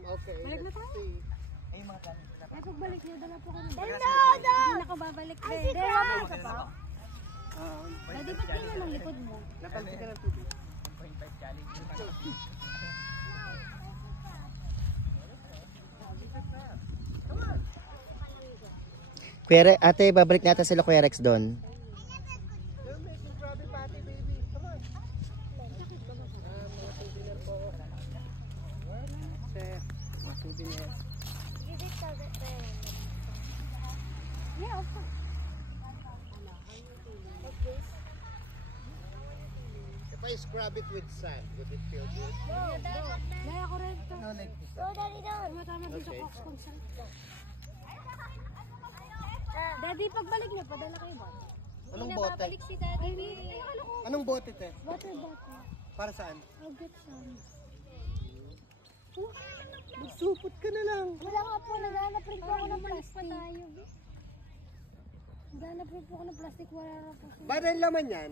Okay. Balik na tayo. Ay, mga tanong. Ay, pagbalik niyo, dala po ko na. Hello, Hindi na ako babalik. Dahil babalik ka pa. Ah, Daddy, ba't ganyan ang likod mo? napansin ka ng tubig. 1.5 challenge. Kuya ate, babalik natin sila Kuya Rex doon. Grabe pati, baby. Come on. Mga souvenir po. Mga souvenir. Give it to the Yeah, of course. like this. If I scrub it with sand, would it feel good? Laya ko rin ito. No, like this. Go, Daddy, down. Tumatama din sa Okay. Cox Consult. Daddy, pagbalik niyo, padala kayo ba? Anong bote? Si Daddy. Ay, hindi. Ano ko? Anong bote, te? Water bottle. Para saan? I'll get some. Magsupot ka na lang. Wala nga po, naghanap rin po ako ng plastic. Naghanap rin po ako ng plastic, wala na po. Ba, dahil laman yan?